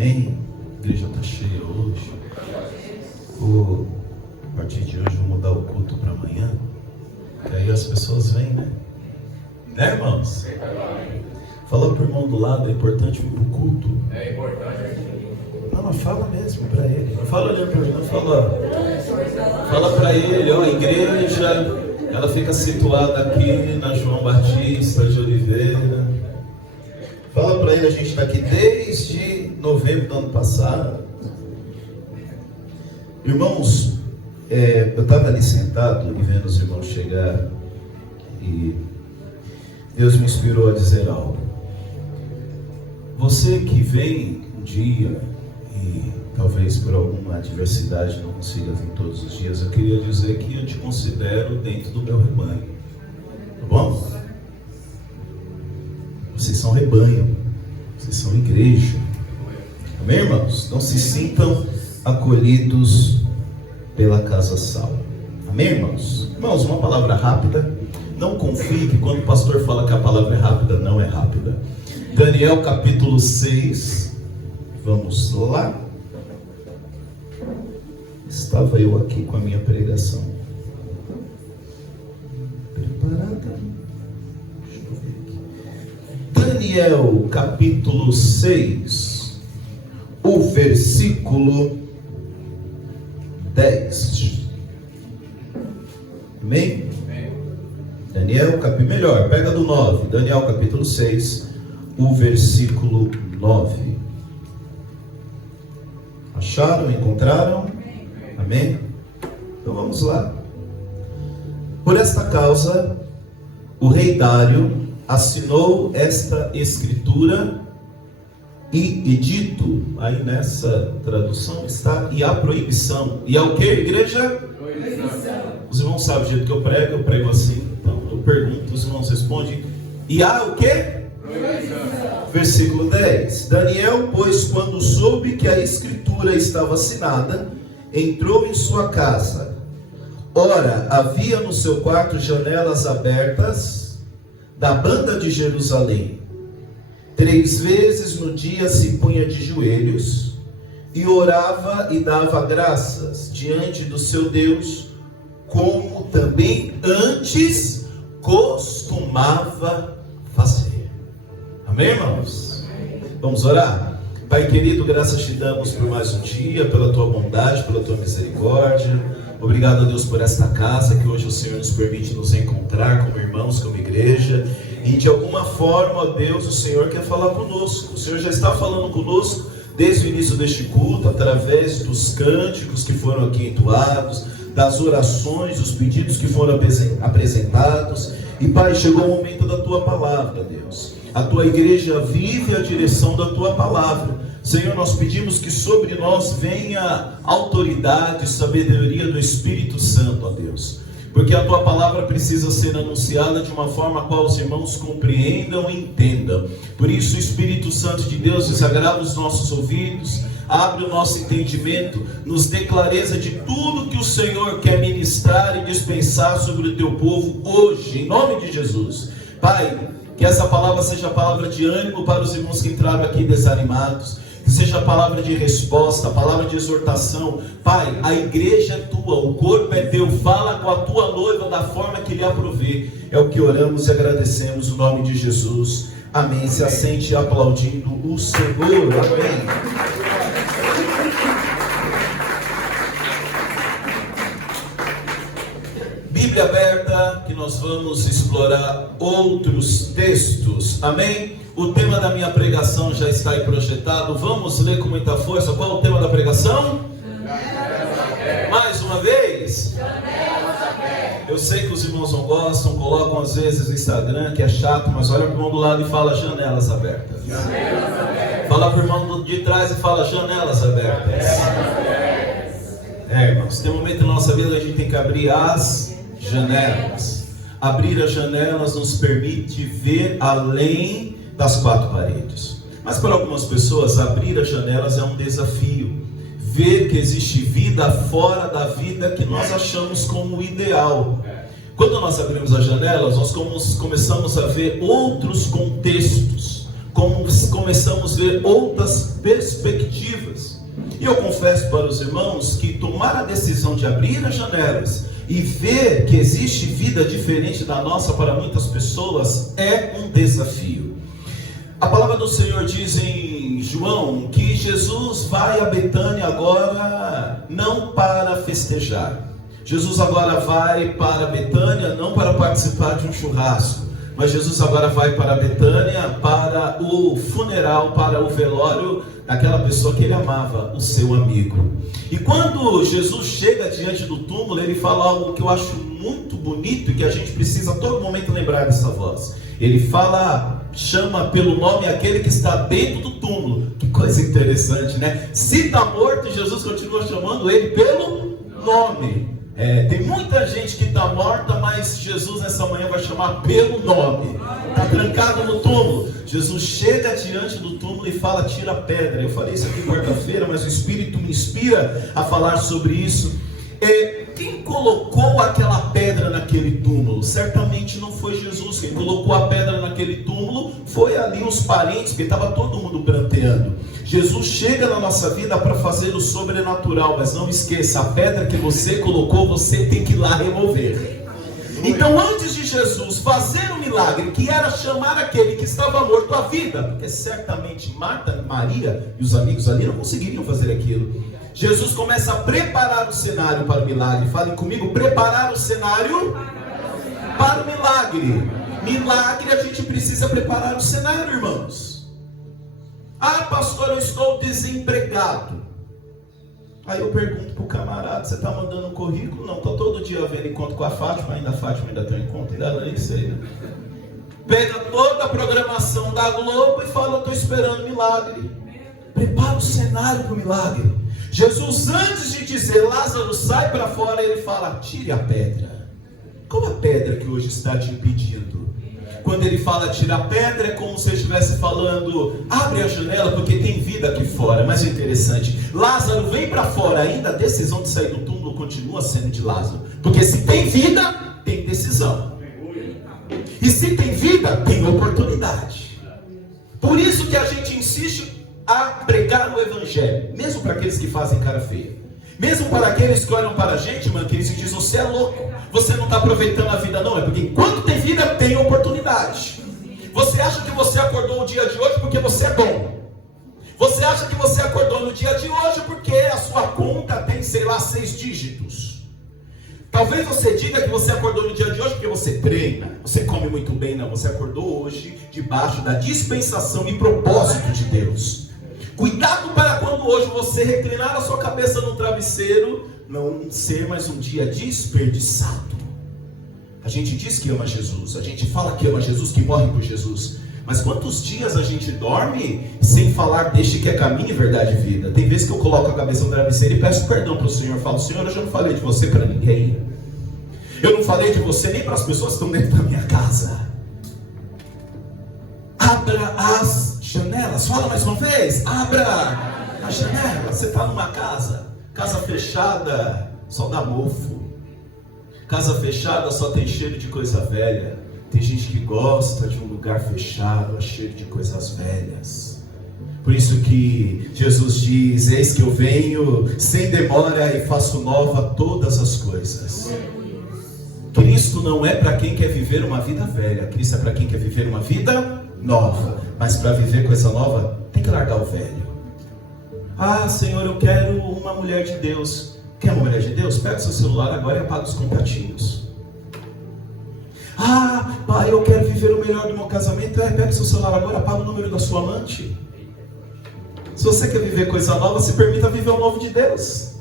Amém? A igreja está cheia hoje. A partir de hoje vou mudar o culto para amanhã, que aí as pessoas vêm, né? Né, irmãos? Fala para o irmão do lado, é importante vir para o culto. É importante. Não, mas fala mesmo para ele. Não fala olhando para mim, não fala. Fala para ele, ó, a igreja, ela fica situada aqui na João Batista de Oliveira. Fala para ele, a gente está aqui desde novembro do ano passado. Irmãos, eu estava ali sentado e vendo os irmãos chegar e Deus me inspirou a dizer algo. Você que vem um dia e talvez por alguma adversidade não consiga vir todos os dias, eu queria dizer que eu te considero dentro do meu rebanho. Tá bom? Vocês são rebanho, vocês são igreja. Amém, irmãos? Não se sintam acolhidos pela Casa Sal. Amém, irmãos? Irmãos, uma palavra rápida. Não confie que quando o pastor fala que a palavra é rápida, não é rápida. Daniel capítulo 6. Vamos lá. Estava eu aqui com a minha pregação preparada. Deixa eu ver aqui. Daniel capítulo 6, o versículo 10. Amém? Daniel capítulo, melhor, pega do 9. Daniel capítulo 6, o versículo 9. Acharam? Encontraram? Amém? Então vamos lá. Por esta causa, o rei Dário assinou esta escritura e edito. Aí nessa tradução está e a proibição. E ao que, igreja? Proibição. Os irmãos sabem o jeito que eu prego assim. Então eu pergunto, os irmãos respondem. E há o que? Proibição. Versículo 10. Daniel, pois, quando soube que a escritura estava assinada, entrou em sua casa. Ora, havia no seu quarto janelas abertas da banda de Jerusalém. 3 vezes no dia se punha de joelhos e orava e dava graças diante do seu Deus, como também antes costumava fazer. Amém, irmãos? Vamos orar? Pai querido, graças te damos por mais um dia, pela tua bondade, pela tua misericórdia. Obrigado a Deus por esta casa, que hoje o Senhor nos permite nos encontrar como irmãos, como igreja. E de alguma forma, ó Deus, o Senhor quer falar conosco. O Senhor já está falando conosco desde o início deste culto, através dos cânticos que foram aqui entoados, das orações, dos pedidos que foram apresentados. E Pai, chegou o momento da tua palavra, Deus. A tua igreja vive a direção da tua palavra. Senhor, nós pedimos que sobre nós venha autoridade, sabedoria do Espírito Santo, ó Deus. Porque a tua palavra precisa ser anunciada de uma forma a qual os irmãos compreendam e entendam. Por isso, o Espírito Santo de Deus desagrava os nossos ouvidos, abre o nosso entendimento, nos dê clareza de tudo que o Senhor quer ministrar e dispensar sobre o teu povo hoje, em nome de Jesus. Pai, que essa palavra seja a palavra de ânimo para os irmãos que entraram aqui desanimados, que seja a palavra de resposta, a palavra de exortação. Pai, a igreja é tua, o corpo é teu, fala com a tua noiva da forma que lhe aprouver. É o que oramos e agradecemos no nome de Jesus. Amém. Se assente aplaudindo o Senhor. Amém. Bíblia aberta, que nós vamos explorar outros textos. Amém? O tema da minha pregação já está aí projetado. Vamos ler com muita força. Qual é o tema da pregação? Mais uma vez? Eu sei que os irmãos não gostam, colocam às vezes no Instagram, que é chato, mas olha para o irmão do lado e fala janelas abertas. Fala para o irmão de trás e fala janelas abertas. Irmãos, tem um momento na nossa vida que a gente tem que abrir as janelas. Abrir as janelas nos permite ver além das 4 paredes. Mas para algumas pessoas, abrir as janelas é um desafio. Ver que existe vida fora da vida que nós achamos como ideal. Quando nós abrimos as janelas, nós começamos a ver outros contextos, começamos a ver outras perspectivas. E eu confesso para os irmãos que tomar a decisão de abrir as janelas e ver que existe vida diferente da nossa para muitas pessoas é um desafio. A palavra do Senhor diz em João que Jesus vai a Betânia agora não para festejar. Jesus agora vai para Betânia não para participar de um churrasco, mas Jesus agora vai para Betânia para o funeral, para o velório daquela pessoa que ele amava, o seu amigo. E quando Jesus chega diante do túmulo, ele fala algo que eu acho muito bonito e que a gente precisa a todo momento lembrar dessa voz. Ele fala, chama pelo nome aquele que está dentro do túmulo. Que coisa interessante, né? Se está morto, Jesus continua chamando ele pelo nome. Tem muita gente que está morta, mas Jesus nessa manhã vai chamar pelo nome. Está trancado no túmulo. Jesus chega diante do túmulo e fala, tira a pedra. Eu falei isso aqui quarta-feira, mas o Espírito me inspira a falar sobre isso. Quem colocou aquela pedra naquele túmulo? Certamente não foi Jesus. Quem colocou a pedra naquele túmulo foi ali os parentes, porque estava todo mundo pranteando. Jesus chega na nossa vida para fazer o sobrenatural, mas não esqueça, a pedra que você colocou, você tem que ir lá remover. Então, antes de Jesus fazer o milagre, que era chamar aquele que estava morto à vida, porque certamente Marta, Maria e os amigos ali não conseguiriam fazer aquilo, Jesus começa a preparar o cenário para o milagre. Falem comigo, preparar o cenário para o milagre. Milagre, a gente precisa preparar o cenário, irmãos. Ah, pastor, eu estou desempregado. Aí eu pergunto para o camarada, você está mandando um currículo? Não, estou todo dia vendo encontro com a Fátima ainda tem um encontro, ainda nem sei, né? Pega toda a programação da Globo e fala, eu estou esperando milagre. Prepara o cenário para o milagre. Jesus, antes de dizer, Lázaro, sai para fora, ele fala, tire a pedra. Qual a pedra que hoje está te impedindo? Quando ele fala tira a pedra, é como se ele estivesse falando, abre a janela porque tem vida aqui fora. Mas é interessante, Lázaro vem para fora, ainda a decisão de sair do túmulo continua sendo de Lázaro. Porque se tem vida, tem decisão. E se tem vida, tem oportunidade. Por isso que a gente insiste a pregar o evangelho, mesmo para aqueles que fazem cara feia, mesmo para aqueles que olham para a gente, mano, que eles dizem, você é louco, você não está aproveitando a vida. Não, é porque enquanto tem vida, tem oportunidade. Você acha que você acordou o dia de hoje porque você é bom. Você acha que você acordou no dia de hoje porque a sua conta tem, sei lá, 6 dígitos. Talvez você diga que você acordou no dia de hoje porque você treina, você come muito bem. Não, você acordou hoje debaixo da dispensação e propósito de Deus. Cuidado para quando hoje você reclinar a sua cabeça no travesseiro, não ser mais um dia desperdiçado. A gente diz que ama Jesus, a gente fala que ama Jesus, que morre por Jesus. Mas quantos dias a gente dorme sem falar, deixe que é caminho, verdade e vida? Tem vezes que eu coloco a cabeça no travesseiro e peço perdão para o Senhor. Eu falo, Senhor, eu já não falei de você para ninguém. Eu não falei de você nem para as pessoas que estão dentro da minha casa. Abra as janelas, fala mais uma vez, abra a janela. Você está numa casa fechada, só dá mofo. Casa fechada só tem cheiro de coisa velha. Tem gente que gosta de um lugar fechado, cheio de coisas velhas. Por isso que Jesus diz, eis que eu venho sem demora e faço nova todas as coisas. Cristo não é para quem quer viver uma vida velha, Cristo é para quem quer viver uma vida nova. Mas para viver coisa nova, tem que largar o velho. Ah, Senhor, eu quero uma mulher de Deus. Quer uma mulher de Deus? Pega seu celular agora e apaga os contatinhos. Ah, pai, eu quero viver o melhor do meu casamento. Pega seu celular agora, apaga o número da sua amante. Se você quer viver coisa nova, se permita viver o novo de Deus.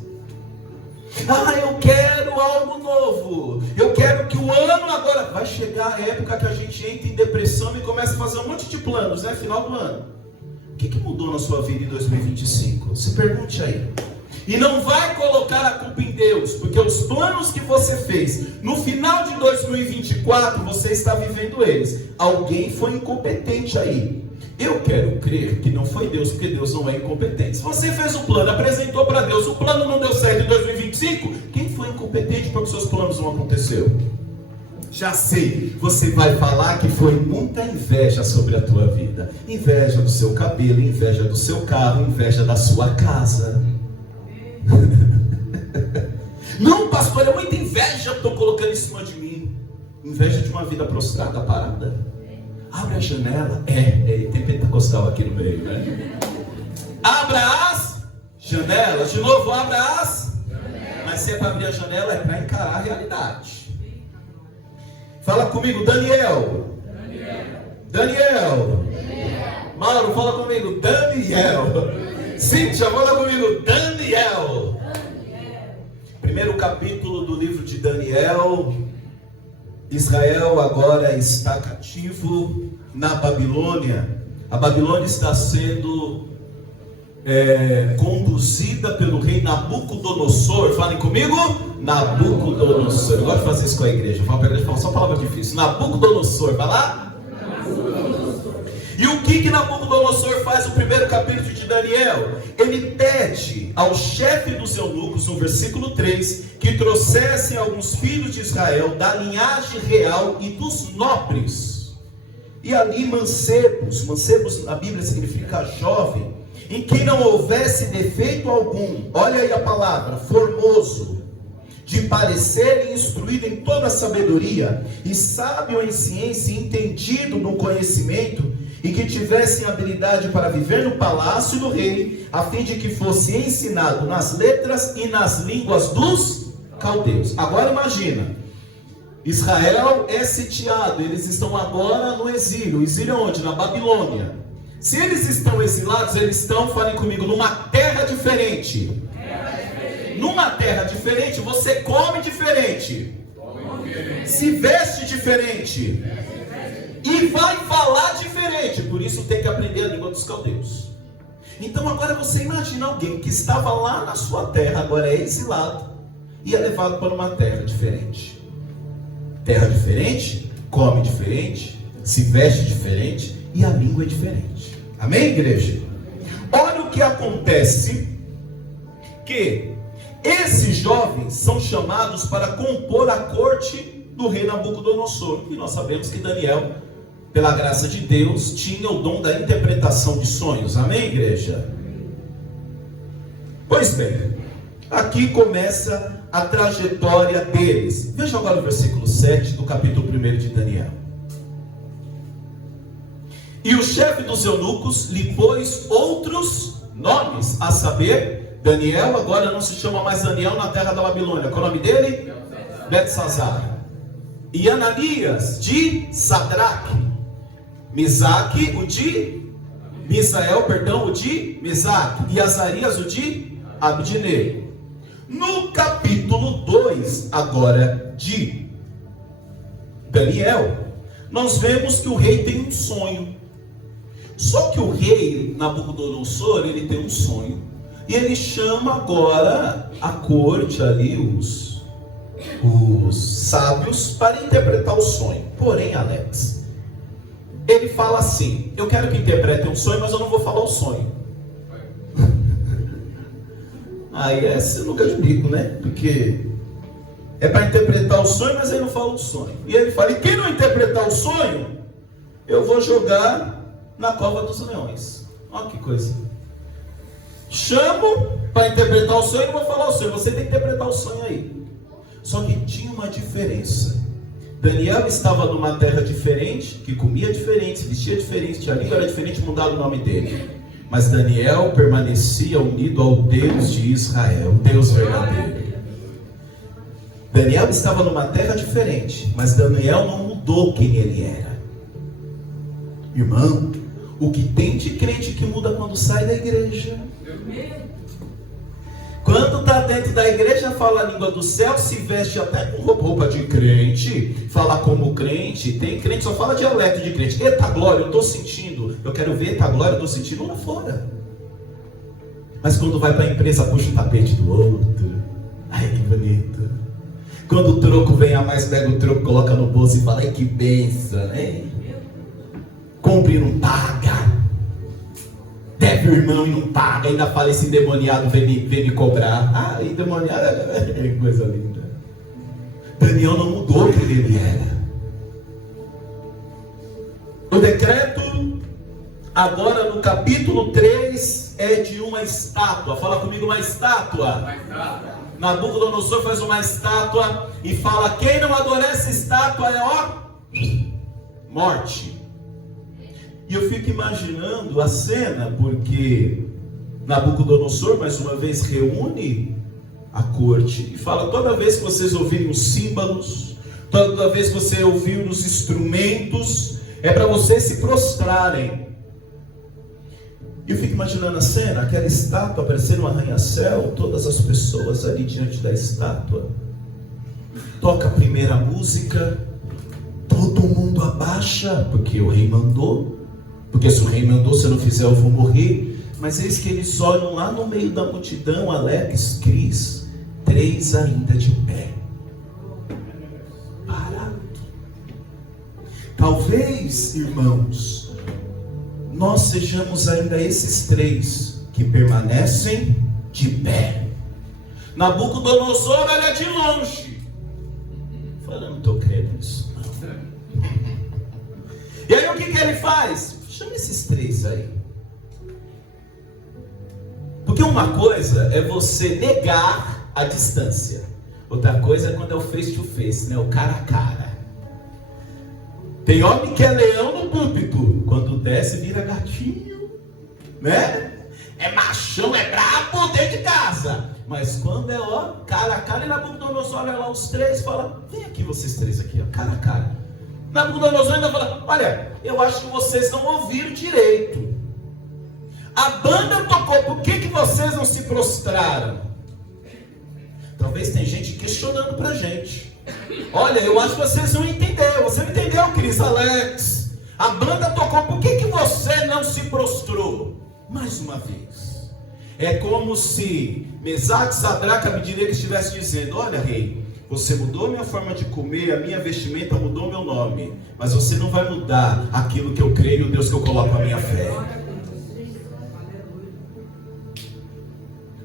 Ah, eu quero algo novo. Eu quero que o ano agora... Vai chegar a época que a gente entra em depressão e começa a fazer um monte de planos, né? Final do ano. O que mudou na sua vida em 2025? Se pergunte aí. E não vai colocar a culpa em Deus, porque os planos que você fez no final de 2024, você está vivendo eles. Alguém foi incompetente aí. Eu quero crer que não foi Deus, porque Deus não é incompetente. Se você fez um plano, apresentou para Deus, o plano não deu certo em 2025, quem foi incompetente para que seus planos não aconteceram? Já sei, você vai falar que foi muita inveja sobre a tua vida. Inveja do seu cabelo, inveja do seu carro, inveja da sua casa. Não, pastor, é muita inveja que estou colocando em cima de mim. Inveja de uma vida prostrada, parada. Abre a janela. Tem pentecostal aqui no meio, né? Abra as janelas. De novo, abra as janelas. Mas se é para abrir a janela, é para encarar a realidade. Fala comigo, Daniel. Daniel. Mauro, fala comigo, Daniel. Cíntia, fala comigo, Daniel. Primeiro capítulo do livro de Daniel. Israel agora está cativo na Babilônia. A Babilônia está sendo conduzida pelo rei Nabucodonosor. Falem comigo, Nabucodonosor. Eu gosto de fazer isso com a igreja. Eu falo para a igreja, falo só palavra difícil. Nabucodonosor, vai lá? E o que Nabucodonosor faz no primeiro capítulo de Daniel? Ele pede ao chefe dos eunucos, no versículo 3, que trouxessem alguns filhos de Israel da linhagem real e dos nobres. E ali mancebos na Bíblia significa jovem, em quem não houvesse defeito algum, olha aí a palavra, formoso, de parecer instruído em toda a sabedoria, e sábio em ciência, e entendido no conhecimento, e que tivessem habilidade para viver no palácio do rei, a fim de que fosse ensinado nas letras e nas línguas dos caldeus. Agora imagina, Israel é sitiado, eles estão agora no exílio. Exílio onde? Na Babilônia. Se eles estão exilados, eles estão, falem comigo, numa terra diferente. Numa terra diferente, você come diferente, se veste diferente e vai falar diferente. Por isso tem que aprender a língua dos caldeus. Então agora você imagina alguém que estava lá na sua terra, agora é exilado e é levado para uma terra diferente. Terra diferente, come diferente, se veste diferente e a língua é diferente. Amém, igreja? Olha o que acontece, que esses jovens são chamados para compor a corte do rei Nabucodonosor. E nós sabemos que Daniel, pela graça de Deus, tinha o dom da interpretação de sonhos. Amém, igreja? Pois bem, aqui começa a trajetória deles. Veja agora o versículo 7 do capítulo 1 de Daniel. E o chefe dos eunucos lhe pôs outros nomes, a saber, Daniel agora não se chama mais Daniel na terra da Babilônia. Qual é o nome dele? Belsazar. E Ananias de Sadraque. Misaque, o de Misael, o de Misaque. E Azarias, o de Abdinego. No capítulo 2 agora de Daniel, nós vemos que o rei tem um sonho. Só que o rei Nabucodonosor, ele tem um sonho. E ele chama agora a corte ali, os sábios, para interpretar o sonho. Porém, Alex, ele fala assim: eu quero que interpretem um sonho, mas eu não vou falar o sonho. Aí é sinuca de bico, né? Porque é para interpretar o sonho, mas ele não fala o sonho. E ele fala: e quem não interpretar o sonho, eu vou jogar na cova dos leões. Olha que coisa. Chamo para interpretar o sonho e não vou falar o sonho. Você tem que interpretar o sonho aí. Só que tinha uma diferença. Daniel estava numa terra diferente, que comia diferente, se vestia diferente, a língua era diferente, mudava o nome dele. Mas Daniel permanecia unido ao Deus de Israel, Deus verdadeiro. Daniel estava numa terra diferente, mas Daniel não mudou quem ele era. Irmão, o que tem de crente que muda quando sai da igreja? Quando está dentro da igreja, fala a língua do céu, se veste até com roupa de crente, fala como crente. Tem crente que só fala dialeto de crente. Eita glória, eu estou sentindo. Eu quero ver, eita glória, eu estou sentindo lá fora. Mas quando vai para a empresa, puxa o tapete do outro. Ai, que bonito. Quando o troco vem a mais, pega o troco, coloca no bolso e fala: ai, que benção, né? Compre e não paga. Deve o irmão e não paga. Ainda fala: esse endemoniado vem me cobrar. Ah, endemoniado é coisa linda. Daniel não mudou quem ele era. O decreto, agora no capítulo 3, é de uma estátua. Fala comigo, uma estátua. Uma estátua. Nabucodonosor faz uma estátua e fala: quem não adorece estátua é morte. E eu fico imaginando a cena, porque Nabucodonosor mais uma vez reúne a corte e fala: toda vez que vocês ouvirem os símbolos, toda vez que você ouvir os instrumentos, é para vocês se prostrarem. E eu fico imaginando a cena, aquela estátua parecendo um arranha-céu, todas as pessoas ali diante da estátua. Toca a primeira música, todo mundo abaixa, porque o rei mandou. Porque se o rei mandou, se eu não fizer eu vou morrer. Mas eis que eles olham lá no meio da multidão, Alex, Cris, 3 ainda de pé, parado. Talvez, irmãos, nós sejamos ainda esses 3 que permanecem de pé. Nabucodonosor olha de longe, fala: eu não estou crendo nisso não. E aí o que ele faz? Chama esses 3 aí. Porque uma coisa é você negar a distância, outra coisa é quando é o face to face, né? O cara a cara. Tem homem que é leão no púlpito, quando desce vira gatinho, né? É machão, é brabo dentro de casa. Mas quando é cara a cara, e Nabucodonosor olha lá os 3 e fala: vem aqui vocês 3 aqui, cara a cara. Nabucodonosor ainda fala: olha, eu acho que vocês não ouviram direito. A banda tocou, por que vocês não se prostraram? Talvez tem gente questionando pra gente. Olha, eu acho que vocês não entenderam. Você não entendeu, Cris, Alex? A banda tocou, por que você não se prostrou? Mais uma vez. É como se Mesaque, Sadraque, Abidinegue estivesse dizendo: olha, rei, você mudou minha forma de comer, a minha vestimenta mudou meu nome, mas você não vai mudar aquilo que eu creio, o Deus que eu coloco a minha fé.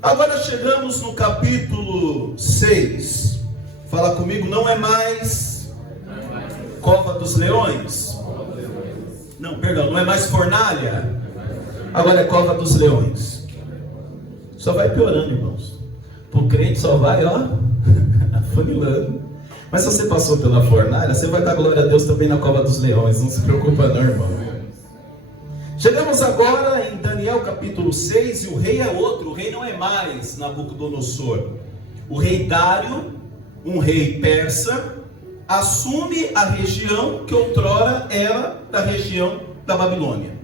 Agora chegamos no capítulo 6. Fala comigo, não é mais cova dos leões. Não, perdão, não é mais fornalha. Agora é cova dos leões. Só vai piorando, irmãos. O crente só vai, afunilando. Mas se você passou pela fornalha, você vai dar glória a Deus também na cova dos leões. Não se preocupa não, irmão. Chegamos agora em Daniel capítulo 6, e o rei é outro. O rei não é mais Nabucodonosor. O rei Dário, um rei persa, assume a região que outrora era da região da Babilônia.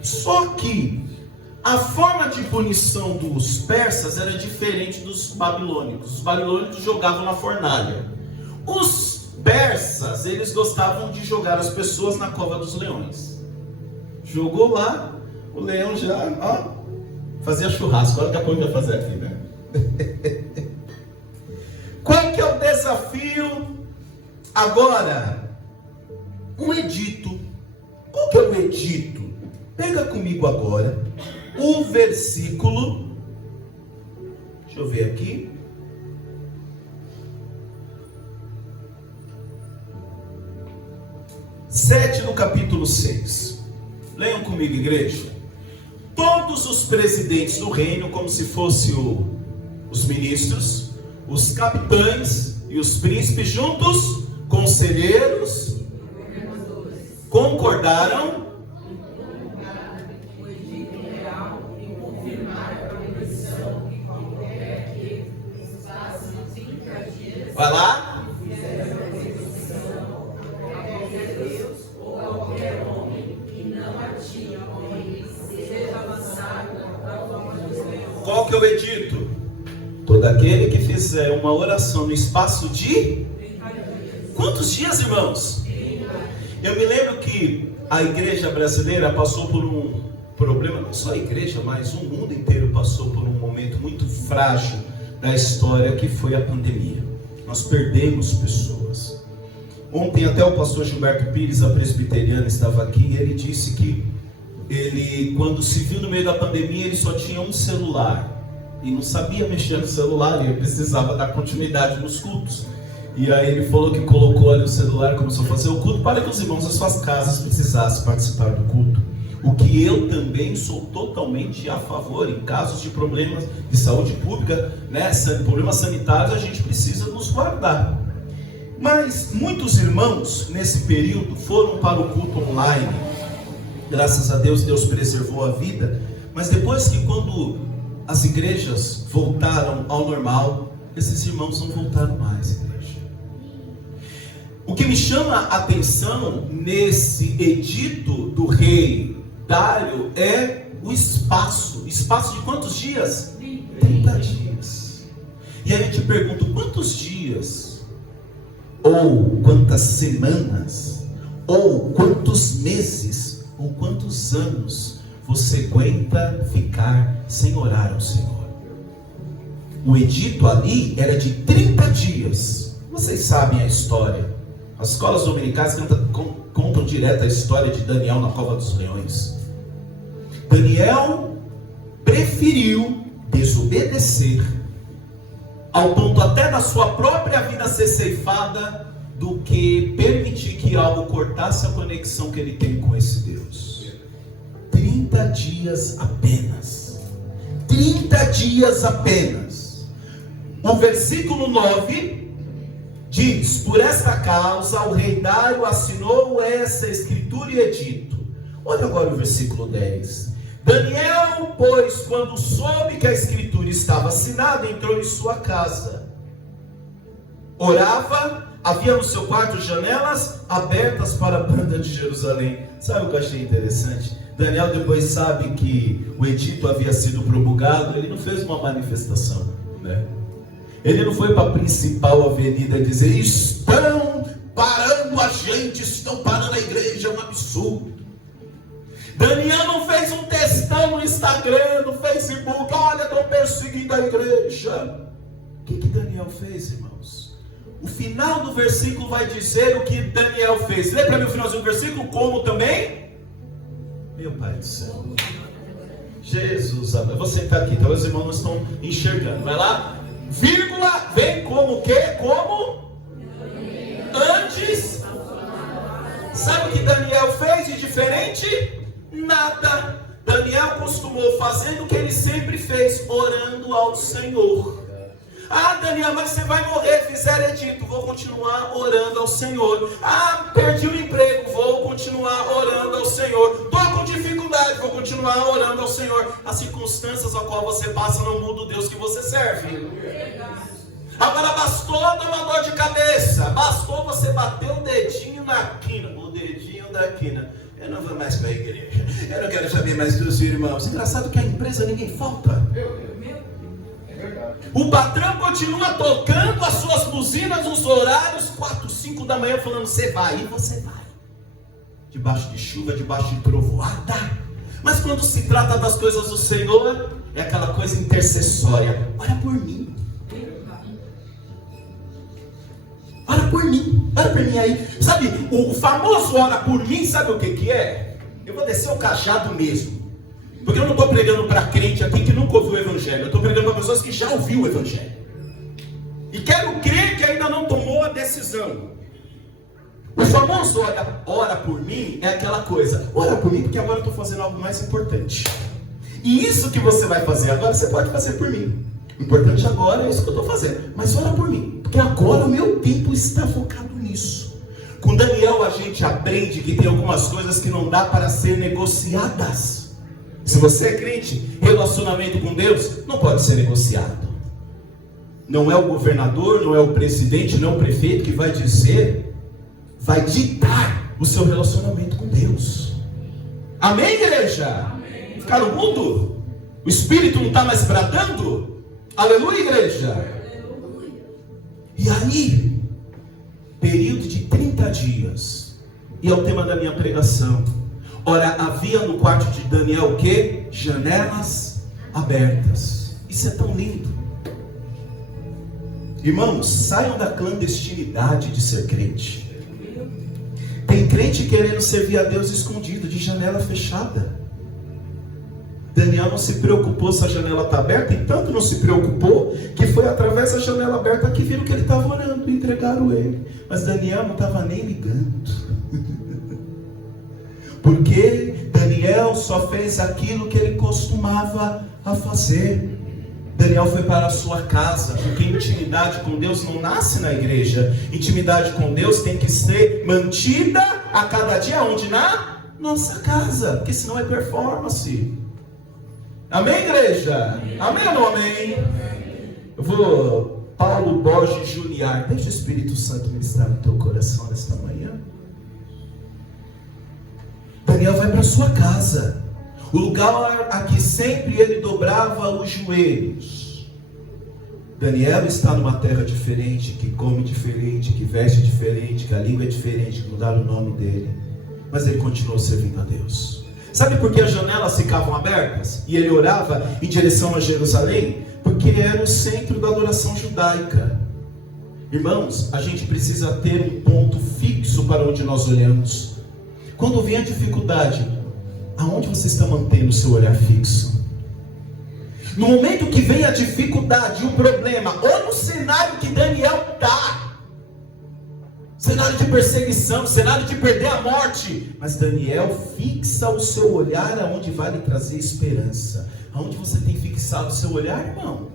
Só que a forma de punição dos persas era diferente dos babilônicos. Os babilônicos jogavam na fornalha. Os persas, eles gostavam de jogar as pessoas na cova dos leões. Jogou lá, o leão já, fazia churrasco. Olha o que a pouco vai fazer aqui, né? Qual que é o desafio? Agora, um edito. Qual que é o edito? Pega comigo agora o versículo, deixa eu ver aqui, sete no capítulo 6. Leiam comigo, igreja. Todos os presidentes do reino, como se fossem os ministros, os capitães e os príncipes juntos, conselheiros, concordaram vai lá. Qual que é o edito? Todo aquele que fizer uma oração no espaço de quantos dias, irmãos? Eu me lembro que a igreja brasileira passou por um problema, não só a igreja, mas o mundo inteiro passou por um momento muito frágil da história, que foi a pandemia. Nós perdemos pessoas. Ontem até o pastor Gilberto Pires, a presbiteriana, estava aqui, e ele disse que ele, quando se viu no meio da pandemia, ele só tinha um celular e não sabia mexer no celular, e ele precisava dar continuidade nos cultos. E aí ele falou que colocou ali o celular e começou a fazer o culto para que os irmãos das suas casas precisassem participar do culto. O que eu também sou totalmente a favor. Em casos de problemas de saúde pública, né, problemas sanitários, a gente precisa nos guardar. Mas muitos irmãos nesse período foram para o culto online. Graças a Deus, Deus preservou a vida. Mas depois que quando as igrejas voltaram ao normal, esses irmãos não voltaram mais, igreja. O que me chama a atenção nesse edito do rei Dário é o espaço. Espaço de quantos dias? 30 dias. E aí eu te pergunto, quantos dias, ou quantas semanas, ou quantos meses, ou quantos anos você aguenta ficar sem orar ao Senhor? O edito ali era de 30 dias. Vocês sabem a história. As escolas dominicais contam direto a história de Daniel na cova dos leões. Daniel preferiu desobedecer, ao ponto até da sua própria vida ser ceifada, do que permitir que algo cortasse a conexão que ele tem com esse Deus. 30 dias apenas. 30 dias apenas. O versículo 9 diz: por esta causa o rei Dário assinou essa escritura e edito. Olha agora o versículo 10. Daniel, pois, quando soube que a escritura estava assinada, entrou em sua casa. Orava, havia no seu quarto janelas abertas para a banda de Jerusalém. Sabe o que eu achei interessante? Daniel depois sabe que o edito havia sido promulgado, ele não fez uma manifestação, né? Ele não foi para a principal avenida dizer: estão parando a gente, estão parando a igreja, é um absurdo. Daniel não fez um textão no Instagram, no Facebook: olha, estão perseguindo a igreja. O que Daniel fez, irmãos? O final do versículo vai dizer o que Daniel fez. Lê para mim o finalzinho do versículo: como também? Meu Pai do céu, Jesus, eu vou sentar aqui, talvez os irmãos não estão enxergando. Vai lá. Vírgula, vem como o quê? Como? Antes. Sabe o que Daniel fez de diferente? Nada. Daniel costumou fazer o que ele sempre fez, orando ao Senhor. Ah, Daniel, mas você vai morrer, fizer edito, vou continuar orando ao Senhor. Ah, perdi o emprego, vou continuar orando ao Senhor. Estou com dificuldade, vou continuar orando ao Senhor. As circunstâncias a qual você passa não muda o Deus que você serve. Agora bastou dar uma dor de cabeça, bastou você bater o dedinho na quina, o dedinho da quina. Eu não vou mais para a igreja, eu não quero saber mais dos irmãos. Engraçado que a empresa ninguém falta. O patrão continua tocando as suas buzinas nos horários 4, 5 da manhã, falando: você vai, e você vai. Debaixo de chuva, debaixo de trovoada. Mas quando se trata das coisas do Senhor, é aquela coisa intercessória: ora por mim. Ora por mim, ora por mim aí. Sabe, o famoso ora por mim, sabe o que é? Eu vou descer o cajado mesmo. Porque eu não estou pregando para crente aqui que nunca ouviu o Evangelho. Eu estou pregando para pessoas que já ouviu o Evangelho. E quero crer que ainda não tomou a decisão. O famoso ora por mim é aquela coisa: ora por mim porque agora eu estou fazendo algo mais importante. E isso que você vai fazer agora, você pode fazer por mim. O importante agora é isso que eu estou fazendo. Mas ora por mim, porque agora o meu tempo está focado nisso. Com Daniel a gente aprende que tem algumas coisas que não dá para ser negociadas. Se você é crente, relacionamento com Deus não pode ser negociado. Não é o governador, não é o presidente, não é o prefeito que vai dizer, vai ditar o seu relacionamento com Deus. Amém, igreja? Amém. Ficaram mudo? O Espírito não está mais bradando? Aleluia, igreja? Aleluia. E aí, período de 30 dias, e é o tema da minha pregação. Ora, havia no quarto de Daniel o quê? Janelas abertas. Isso é tão lindo. Irmãos, saiam da clandestinidade de ser crente. Tem crente querendo servir a Deus escondido, de janela fechada. Daniel não se preocupou se a janela está aberta, e tanto não se preocupou, que foi através da janela aberta que viram que ele estava orando e entregaram ele. Mas Daniel não estava nem ligando. Porque Daniel só fez aquilo que ele costumava a fazer. Daniel foi para a sua casa, porque intimidade com Deus não nasce na igreja. Intimidade com Deus tem que ser mantida a cada dia, onde? Na nossa casa, porque senão é performance. Amém, igreja? Amém ou não amém? Eu vou, Paulo Borges Junior, deixa o Espírito Santo ministrar no teu coração nesta manhã. Daniel vai para a sua casa, o lugar a que sempre ele dobrava os joelhos. Daniel está numa terra diferente, que come diferente, que veste diferente, que a língua é diferente, que mudaram o nome dele. Mas ele continuou servindo a Deus. Sabe por que as janelas ficavam abertas? E ele orava em direção a Jerusalém? Porque era o centro da adoração judaica. Irmãos, a gente precisa ter um ponto fixo para onde nós olhamos. Quando vem a dificuldade, aonde você está mantendo o seu olhar fixo? No momento que vem a dificuldade, o problema, olha o cenário que Daniel está. Cenário de perseguição, cenário de perder a morte. Mas Daniel fixa o seu olhar aonde vai lhe trazer esperança. Aonde você tem fixado o seu olhar, irmão?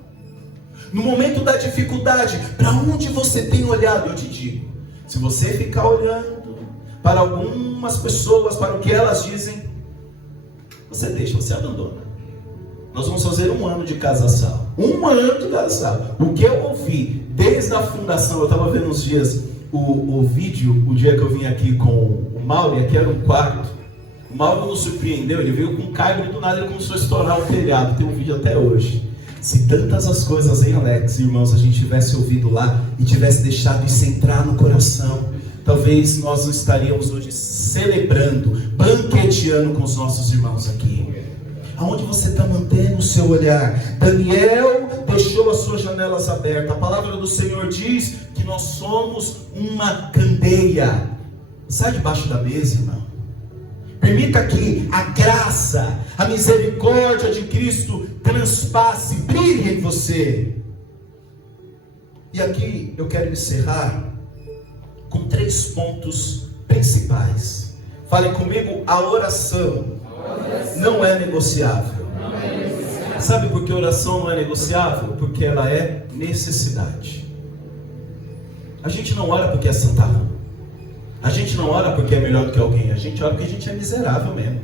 No momento da dificuldade, para onde você tem olhado? Eu te digo, se você ficar olhando para algumas pessoas, para o que elas dizem, você deixa, você abandona. Nós vamos fazer 1 ano de casação. 1 ano de casação. O que eu ouvi desde a fundação, eu estava vendo uns dias o vídeo, o dia que eu vim aqui com o Mauro, e aqui era um quarto. O Mauro nos surpreendeu, ele veio com um cargo e do nada ele começou a estourar o telhado. Tem um vídeo até hoje. Se tantas as coisas, hein, Alex, irmãos, a gente tivesse ouvido lá e tivesse deixado isso entrar no coração, talvez nós não estaríamos hoje celebrando, banqueteando com os nossos irmãos aqui. Aonde você está mantendo o seu olhar? Daniel deixou as suas janelas abertas. A palavra do Senhor diz que nós somos uma candeia. Sai debaixo da mesa, irmão. Permita que a graça, a misericórdia de Cristo transpasse, brilhe em você. E aqui eu quero encerrar com 3 pontos principais. Fale comigo, a oração não é negociável. Sabe por que a oração não é negociável? Porque ela é necessidade. A gente não ora porque é santarrão. A gente não ora porque é melhor do que alguém. A gente ora porque a gente é miserável mesmo.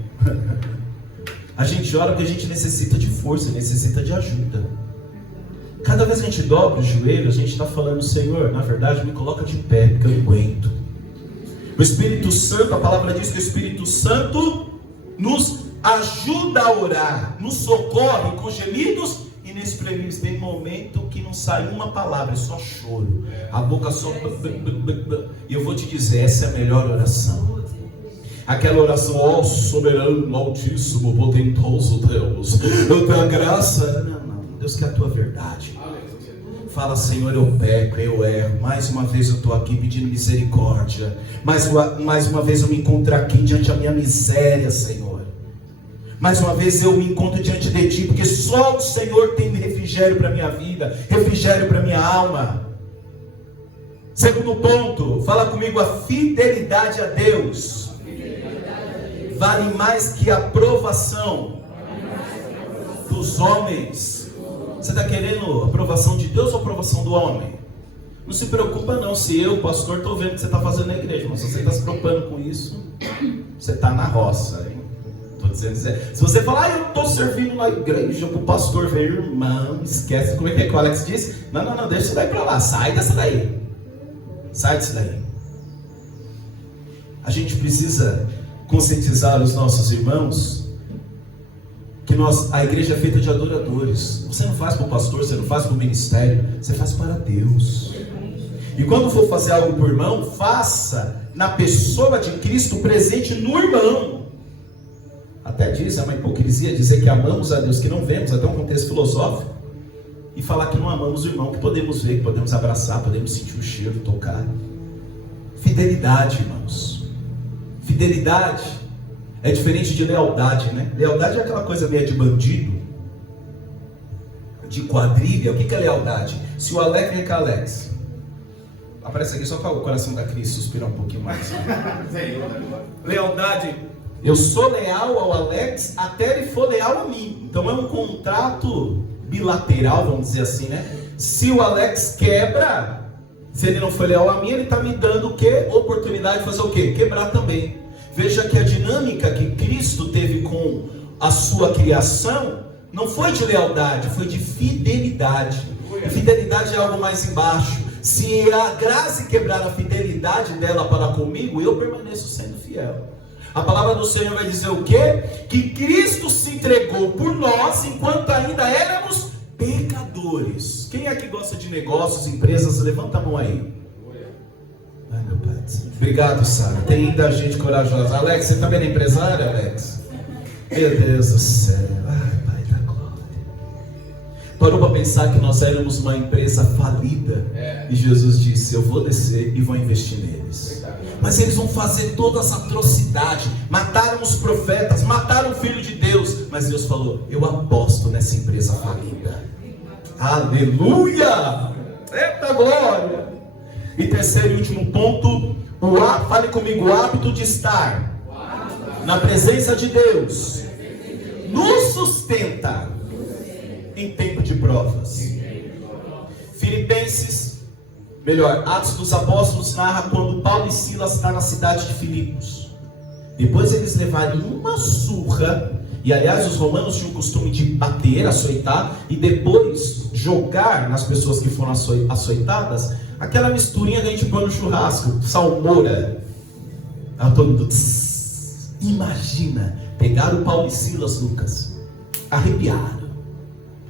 A gente ora porque a gente necessita de força, necessita de ajuda. Cada vez que a gente dobra os joelhos, a gente está falando: Senhor, na verdade me coloca de pé, porque eu não aguento. O Espírito Santo, a palavra diz que o Espírito Santo nos ajuda a orar, nos socorre com gemidos inexprimíveis. Tem momento que não sai uma palavra, é só choro, a boca só... E eu vou te dizer, essa é a melhor oração. Aquela oração: ó soberano, altíssimo, potentoso Deus, eu tenho a graça. Não, Deus quer a tua verdade. Fala: Senhor, eu peco, eu erro. Mais uma vez eu estou aqui pedindo misericórdia. Mais uma vez eu me encontro aqui diante da minha miséria, Senhor. Mais uma vez eu me encontro diante de Ti, porque só o Senhor tem refrigério para a minha vida, refrigério para a minha alma. Segundo ponto, fala comigo: a fidelidade a Deus vale mais que a aprovação dos homens. Você está querendo aprovação de Deus ou aprovação do homem? Não se preocupa não, se eu, pastor, estou vendo o que você está fazendo na igreja, mas se você está se preocupando com isso, você está na roça, hein? Estou dizendo, se você falar: eu estou servindo na igreja para o pastor ver, irmão, esquece. Como é que o Alex disse? Não, deixa isso daí para lá, sai dessa daí. Sai disso daí. A gente precisa conscientizar os nossos irmãos que a igreja é feita de adoradores. Você não faz para o pastor, você não faz para o ministério, você faz para Deus. E quando for fazer algo para o irmão, faça na pessoa de Cristo presente no irmão. Até diz, é uma hipocrisia dizer que amamos a Deus que não vemos, até um contexto filosófico, e falar que não amamos o irmão que podemos ver, que podemos abraçar, podemos sentir o cheiro, tocar. Fidelidade, irmãos. Fidelidade É diferente de lealdade, né? Lealdade é aquela coisa meio de bandido, de quadrilha. O que é lealdade? Se o Alex vem com a Alex, aparece aqui só para o coração da Cris suspirar um pouquinho mais. Lealdade, eu sou leal ao Alex até ele for leal a mim. Então é um contrato bilateral, vamos dizer assim, né? Se o Alex quebra, se ele não foi leal a mim, ele está me dando o quê? Oportunidade de fazer o quê? Quebrar também. Veja que a dinâmica que Cristo teve com a sua criação não foi de lealdade, foi de fidelidade. E fidelidade é algo mais embaixo. Se a Grazi quebrar a fidelidade dela para comigo, eu permaneço sendo fiel. A palavra do Senhor vai dizer o quê? Que Cristo se entregou por nós enquanto ainda éramos pecadores. Quem é que gosta de negócios, empresas? Levanta a mão aí. Ai, meu pai. Obrigado, Sara. Tem ainda gente corajosa. Alex, você também é empresário, Alex? Meu Deus do céu. Ai, Pai da glória. Parou para pensar que nós éramos uma empresa falida. E Jesus disse, eu vou descer e vou investir neles. Mas eles vão fazer todas as atrocidades. Mataram os profetas, mataram o Filho de Deus. Mas Deus falou, eu aposto nessa empresa falida. Aleluia! Eita glória! E terceiro e último ponto, fale comigo, o hábito de estar na presença de Deus nos sustenta em tempo de provas. Atos dos Apóstolos narra quando Paulo e Silas estão na cidade de Filipos. Depois eles levarem uma surra, e aliás os romanos tinham o costume de bater, açoitar, e depois jogar nas pessoas que foram açoitadas, aquela misturinha que a gente põe no churrasco, salmoura. Aí todo mundo, imagina, pegaram o Paulo e Silas, Lucas, arrepiaram.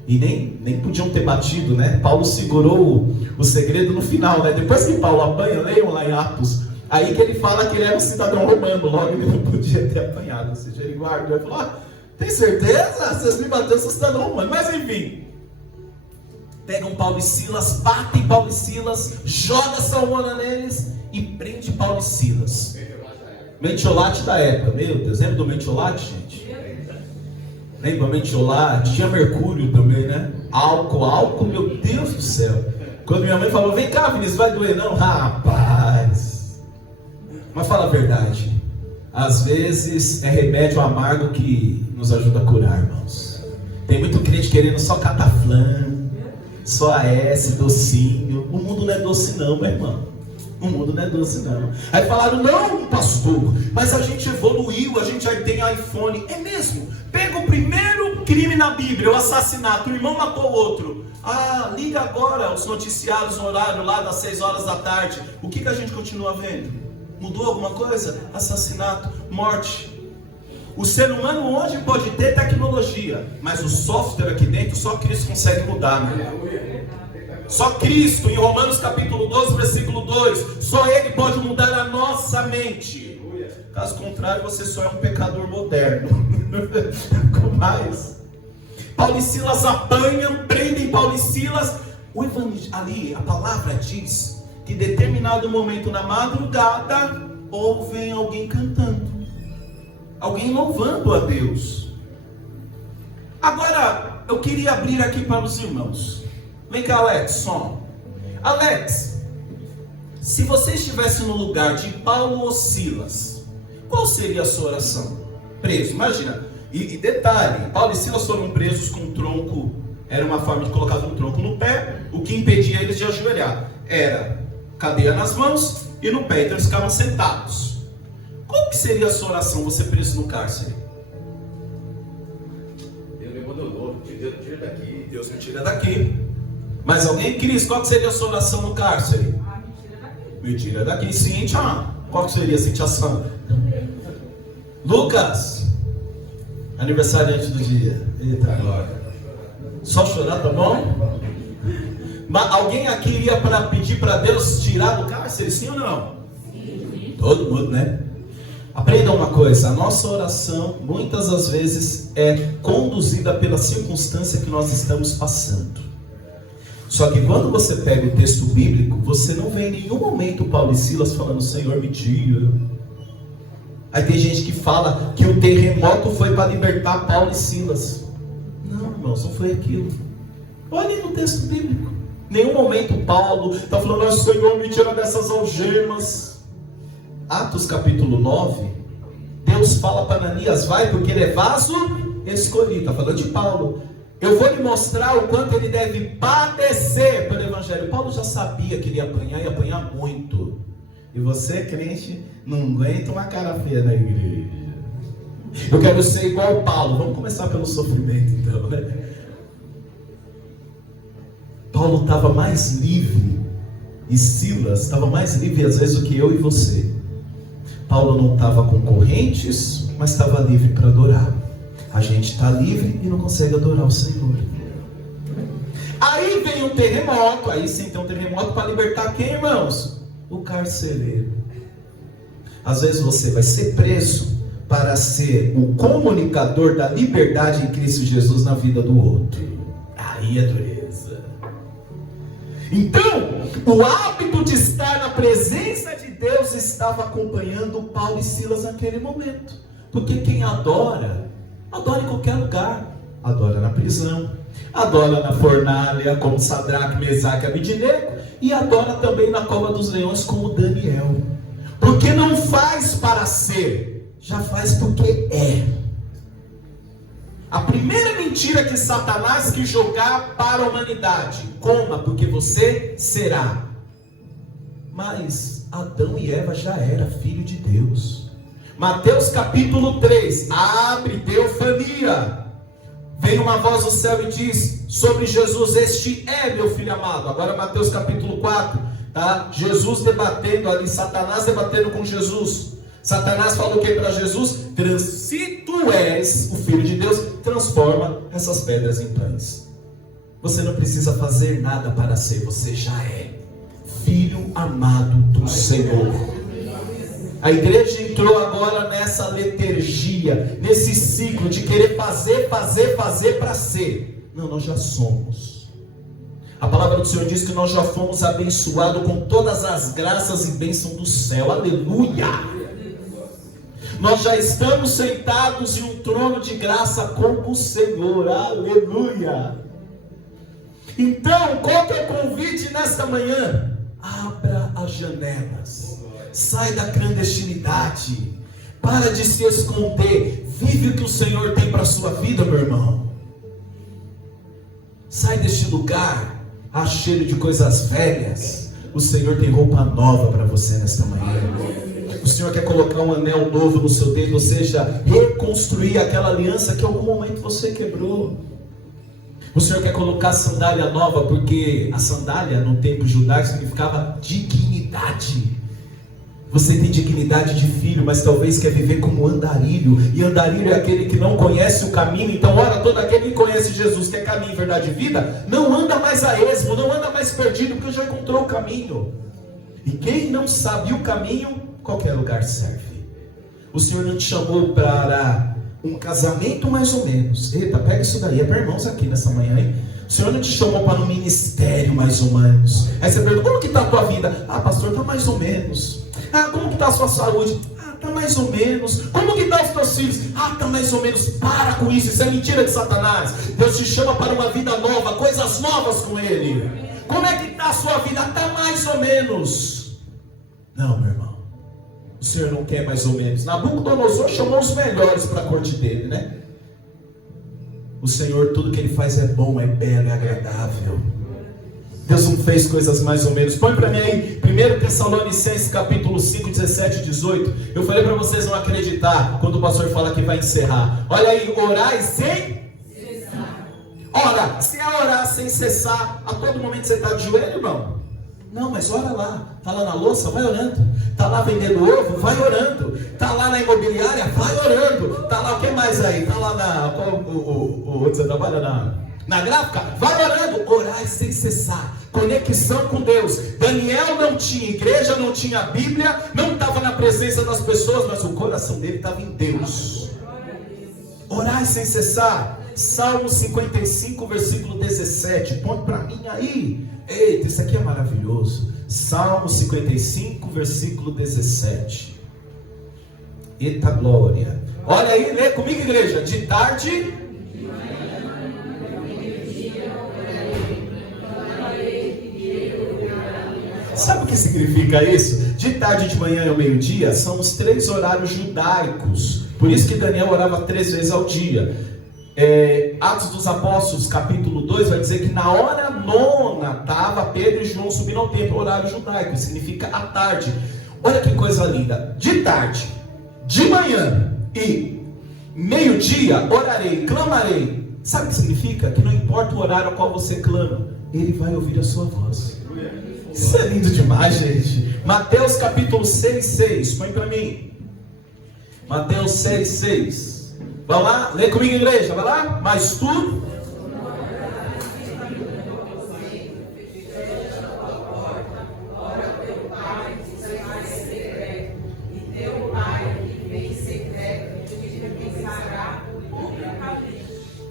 E nem podiam ter batido, né? Paulo segurou o segredo no final, né? Depois que Paulo apanha, leiam lá em Atos, aí que ele fala que ele era um cidadão romano, logo ele não podia ter apanhado. Ou seja, ele guardou e falou, tem certeza? Vocês me bateram, eu sou cidadão romano. Mas enfim, pegam Paulo e Silas, batem Paulo e Silas, joga salmona neles e prende Paulo e Silas. Mentiolate da época, meu Deus, lembra do mentiolate, gente? Lembra mentiolate? Tinha mercúrio também, né? Álcool, meu Deus do céu. Quando minha mãe falou, vem cá, Vinícius, vai doer não? Rapaz. Mas fala a verdade. Às vezes é remédio amargo que nos ajuda a curar, irmãos. Tem muito crente querendo só cataflã, só AS, docinho. O mundo não é doce não, meu irmão. O mundo não é doce não. Aí falaram, não pastor, mas a gente evoluiu, a gente aí tem iPhone. É mesmo? Pega o primeiro crime na Bíblia, o assassinato, o irmão matou o outro. Liga agora os noticiários, o horário lá das 6 horas da tarde. O que a gente continua vendo? Mudou alguma coisa? Assassinato, morte. O ser humano hoje pode ter tecnologia, mas o software aqui dentro só Cristo consegue mudar, né? Só Cristo, em Romanos capítulo 12, versículo 2, só Ele pode mudar a nossa mente. Caso contrário, você só é um pecador moderno. Com mais. Paulo e Silas apanham, prendem Paulo e Silas. Ali a palavra diz que em determinado momento na madrugada, ouvem alguém cantando, alguém louvando a Deus. Agora, eu queria abrir aqui para os irmãos. Vem cá, Alex, som. Alex, se você estivesse no lugar de Paulo ou Silas, qual seria a sua oração? Preso, imagina. E detalhe, Paulo e Silas foram presos com um tronco, era uma forma de colocar um tronco no pé, o que impedia eles de ajoelhar. Era cadeia nas mãos e no pé, então eles ficavam sentados. Qual que seria a sua oração, você preso no cárcere? Deus me abandonou, Deus me tira daqui. Deus me tira daqui. Mas alguém, Cris, qual que seria a sua oração no cárcere? Me tira daqui. Me tira daqui. Cíntia, qual que seria a Cíntia Sandra? Lucas, aniversariante do dia. Eita glória. Só chorar, tá bom? Mas alguém aqui iria pedir para Deus tirar do cárcere, sim ou não? Sim. Todo mundo, né? Aprenda uma coisa, a nossa oração muitas das vezes é conduzida pela circunstância que nós estamos passando. Só que quando você pega o texto bíblico, você não vê em nenhum momento Paulo e Silas falando, Senhor me tira. Aí tem gente que fala que o terremoto foi para libertar Paulo e Silas. Não, irmãos, não foi aquilo. Olhem no texto bíblico. Em nenhum momento Paulo está falando: nosso Senhor, me tira dessas algemas. Atos capítulo 9, Deus fala para Ananias: vai, porque ele é vaso escolhido. Está falando de Paulo. Eu vou lhe mostrar o quanto ele deve padecer pelo Evangelho. Paulo já sabia que ele ia apanhar, e apanhar muito. E você, crente, não aguenta uma cara feia na igreja. Eu quero ser igual Paulo. Vamos começar pelo sofrimento então, né? Paulo estava mais livre, e Silas estava mais livre às vezes do que eu e você. Paulo não estava com correntes, mas estava livre para adorar. A gente está livre e não consegue adorar o Senhor. Aí vem um terremoto. Aí sim tem um terremoto para libertar quem, irmãos? O carcereiro. Às vezes você vai ser preso para ser o comunicador da liberdade em Cristo Jesus na vida do outro. Aí é dureza. Então, o hábito de estar na presença de Deus estava acompanhando Paulo e Silas naquele momento. Porque quem adora em qualquer lugar. Adora na prisão, adora na fornalha, como Sadraque, Mesaque e Abednego, e adora também na cova dos leões, como Daniel. Porque não faz para ser, já faz porque é. A primeira mentira que Satanás quis jogar para a humanidade: coma, porque você será. Mas Adão e Eva já eram filho de Deus. Mateus capítulo 3, abre teofania. Vem uma voz do céu e diz sobre Jesus: este é meu filho amado. Agora Mateus capítulo 4, tá? Jesus debatendo ali, Satanás debatendo com Jesus. Satanás fala o que para Jesus? Se tu és o filho de Deus, transforma essas pedras em pães. Você não precisa fazer nada para ser, você já é filho amado do Senhor. A igreja entrou agora nessa letargia, nesse ciclo de querer fazer para ser. Não, nós já somos. A palavra do Senhor diz que nós já fomos abençoados com todas as graças e bênçãos do céu. Aleluia! Nós já estamos sentados em um trono de graça com o Senhor. Aleluia! Então, qual que é o convite nesta manhã? Abra as janelas. Sai da clandestinidade. Para de se esconder. Vive o que o Senhor tem para a sua vida, meu irmão. Sai deste lugar a cheiro de coisas velhas. O Senhor tem roupa nova para você nesta manhã. O Senhor quer colocar um anel novo no seu dedo, ou seja, reconstruir aquela aliança que em algum momento você quebrou. O Senhor quer colocar sandália nova, porque a sandália no tempo judaico significava dignidade. Você tem dignidade de filho, mas talvez quer viver como andarilho. E andarilho é aquele que não conhece o caminho. Então, ora, todo aquele que conhece Jesus, que é caminho, verdade e vida, não anda mais a esmo, não anda mais perdido, porque já encontrou o caminho. E quem não sabe o caminho, qualquer lugar serve. O Senhor não te chamou para um casamento mais ou menos. Eita, pega isso daí, é para irmãos aqui nessa manhã, hein? O Senhor não te chamou para um ministério mais ou menos. Aí você pergunta: como que está a tua vida? Ah, pastor, está mais ou menos. Ah, como que está a sua saúde? Ah, está mais ou menos. Como que estão os teus filhos? Ah, está mais ou menos. Para com isso, isso é mentira de Satanás. Deus te chama para uma vida nova, coisas novas com Ele. Como é que está a sua vida? Está mais ou menos. Não, meu irmão, o Senhor não quer mais ou menos. Nabucodonosor chamou os melhores para a corte dele, né? O Senhor, tudo que Ele faz é bom, é belo, é agradável. Deus não fez coisas mais ou menos. Põe para mim aí 1 Tessalonicenses capítulo 5, 17 e 18. Eu falei para vocês não acreditar quando o pastor fala que vai encerrar. Olha aí: orai sem cessar. Ora, se é orar sem cessar, a todo momento você está de joelho, irmão? Não, mas ora lá. Está lá na louça? Vai orando. Está lá vendendo ovo? Vai orando. Está lá na imobiliária? Vai orando. Está lá, o que mais aí? Está lá na... onde você trabalha? Na gráfica? Vai orando. Orar sem cessar. Conexão com Deus. Daniel não tinha igreja, não tinha Bíblia, não estava na presença das pessoas, mas o coração dele estava em Deus. Orar sem cessar. Salmo 55, versículo 17. Põe para mim aí. Eita, isso aqui é maravilhoso. Salmo 55, versículo 17. Eita glória. Olha aí, lê comigo, igreja. De tarde. Sabe o que significa isso? De tarde, de manhã e ao meio-dia são os 3 horários judaicos. Por isso que Daniel orava 3 vezes ao dia. Atos dos Apóstolos, capítulo 2, vai dizer que na hora 9 estava Pedro e João subindo ao templo, horário judaico, significa à tarde. Olha que coisa linda. De tarde, de manhã e meio-dia orarei, clamarei. Sabe o que significa? Que não importa o horário ao qual você clama, Ele vai ouvir a sua voz. Isso é lindo demais, gente. Mateus capítulo 6:6. Põe para mim. Mateus 6:6. Vai lá, lê comigo, igreja. Vai lá. Mas tu.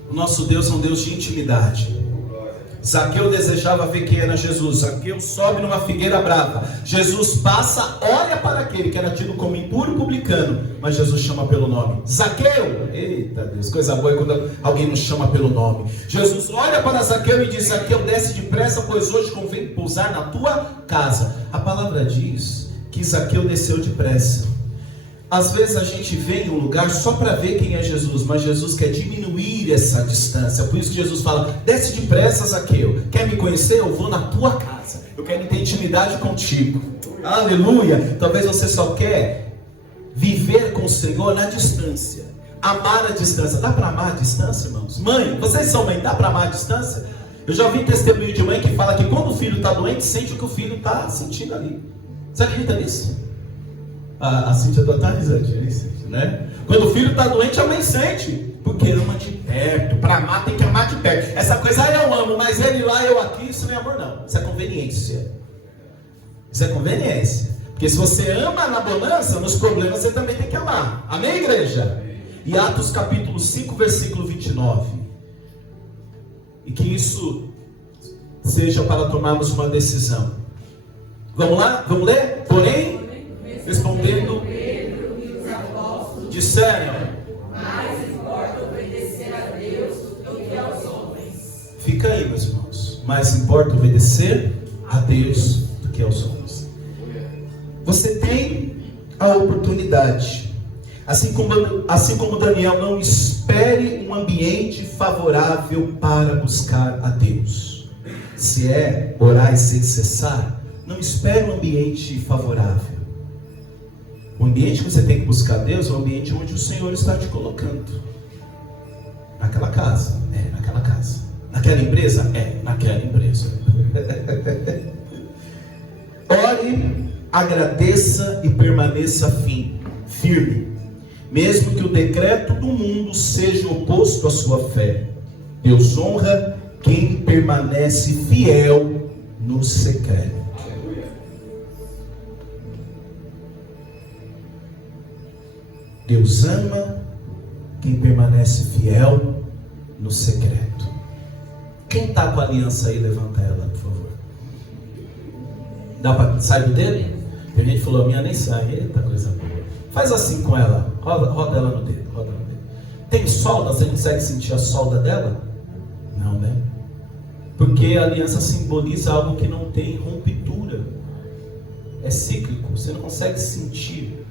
O nosso Deus é um Deus de intimidade. Zaqueu desejava ver quem era Jesus. Zaqueu sobe numa figueira brava. Jesus passa, olha para aquele que era tido como impuro publicano, mas Jesus chama pelo nome. Zaqueu! Eita Deus, coisa boa é quando alguém nos chama pelo nome. Jesus olha para Zaqueu e diz: Zaqueu, desce depressa, pois hoje convém pousar na tua casa. A palavra diz que Zaqueu desceu depressa. Às vezes a gente vem em um lugar só para ver quem é Jesus, mas Jesus quer diminuir essa distância. Por isso que Jesus fala: desce depressa, Zaqueu. Quer me conhecer? Eu vou na tua casa. Eu quero ter intimidade contigo. Aleluia. Talvez você só quer viver com o Senhor na distância. Amar a distância. Dá para amar a distância, irmãos? Mãe, vocês são mãe, dá para amar a distância? Eu já ouvi testemunho de mãe que fala que quando o filho está doente, sente o que o filho está sentindo ali. Você acredita nisso? A Cíntia está risadinha, né? Quando o filho está doente, a mãe sente, porque ama de perto. Para amar tem que amar de perto. Essa coisa, eu amo, mas ele lá, eu aqui, isso não é amor não. Isso é conveniência. Isso é conveniência. Porque se você ama na bonança, nos problemas você também tem que amar. Amém, igreja? E Atos capítulo 5, versículo 29. E que isso seja para tomarmos uma decisão. Vamos lá? Vamos ler? Porém, respondendo, disseram: mais importa obedecer a Deus do que aos homens. Fica aí, meus irmãos. Mais importa obedecer a Deus do que aos homens. Você tem a oportunidade. Assim como Daniel, não espere um ambiente favorável para buscar a Deus. Se é orar e sem cessar, não espere um ambiente favorável. O ambiente que você tem que buscar Deus é o ambiente onde o Senhor está te colocando. Naquela casa, naquela casa. Naquela empresa, naquela empresa. Ore, agradeça e permaneça firme, mesmo que o decreto do mundo seja oposto à sua fé. Deus honra quem permanece fiel no secreto. Deus ama quem permanece fiel no secreto. Quem está com a aliança aí, levanta ela, por favor. Dá para sair do dedo? Tem gente que falou: a minha nem sai. Eita, coisa boa. Faz assim com ela. Roda ela no dedo. Roda no dedo. Tem solda? Você consegue sentir a solda dela? Não, né? Porque a aliança simboliza algo que não tem ruptura. É cíclico. Você não consegue sentir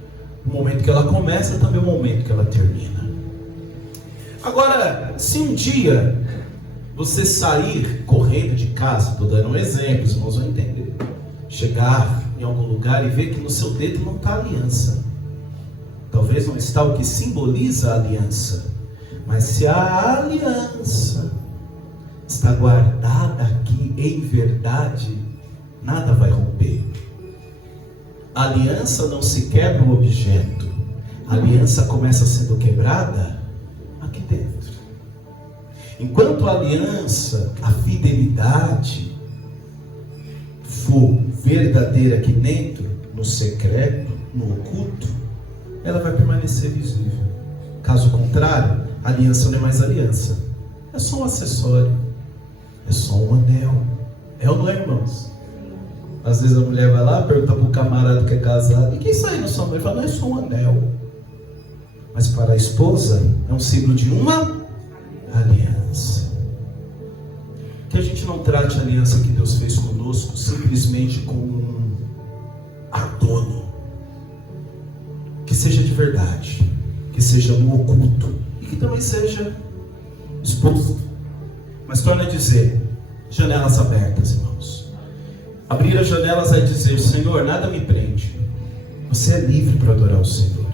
o momento que ela começa e também o momento que ela termina. Agora, se um dia você sair correndo de casa, estou dando um exemplo, os irmãos vão entender. Chegar em algum lugar e ver que no seu dedo não está a aliança. Talvez não está o que simboliza a aliança. Mas se a aliança está guardada aqui em verdade, nada vai romper. A aliança não se quebra o objeto. A aliança começa sendo quebrada aqui dentro. Enquanto a aliança, a fidelidade for verdadeira aqui dentro, no secreto, no oculto, ela vai permanecer visível. Caso contrário, a aliança não é mais aliança. É só um acessório. É só um anel. É ou não é, irmãos? Às vezes a mulher vai lá, pergunta para o camarada que é casado: e que isso aí na sua mão? Ele fala: não, é só um anel. mas para a esposa é um símbolo de uma aliança. Que a gente não trate a aliança que Deus fez conosco simplesmente como um adorno. Que seja de verdade, que seja no oculto e que também seja exposto. Mas torna a dizer, janelas abertas, irmãos. Abrir as janelas é dizer, Senhor, nada me prende. Você é livre para adorar o Senhor.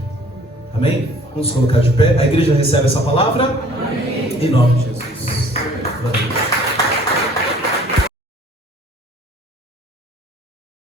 Amém? Vamos colocar de pé. A igreja recebe essa palavra? Amém. Em nome de Jesus.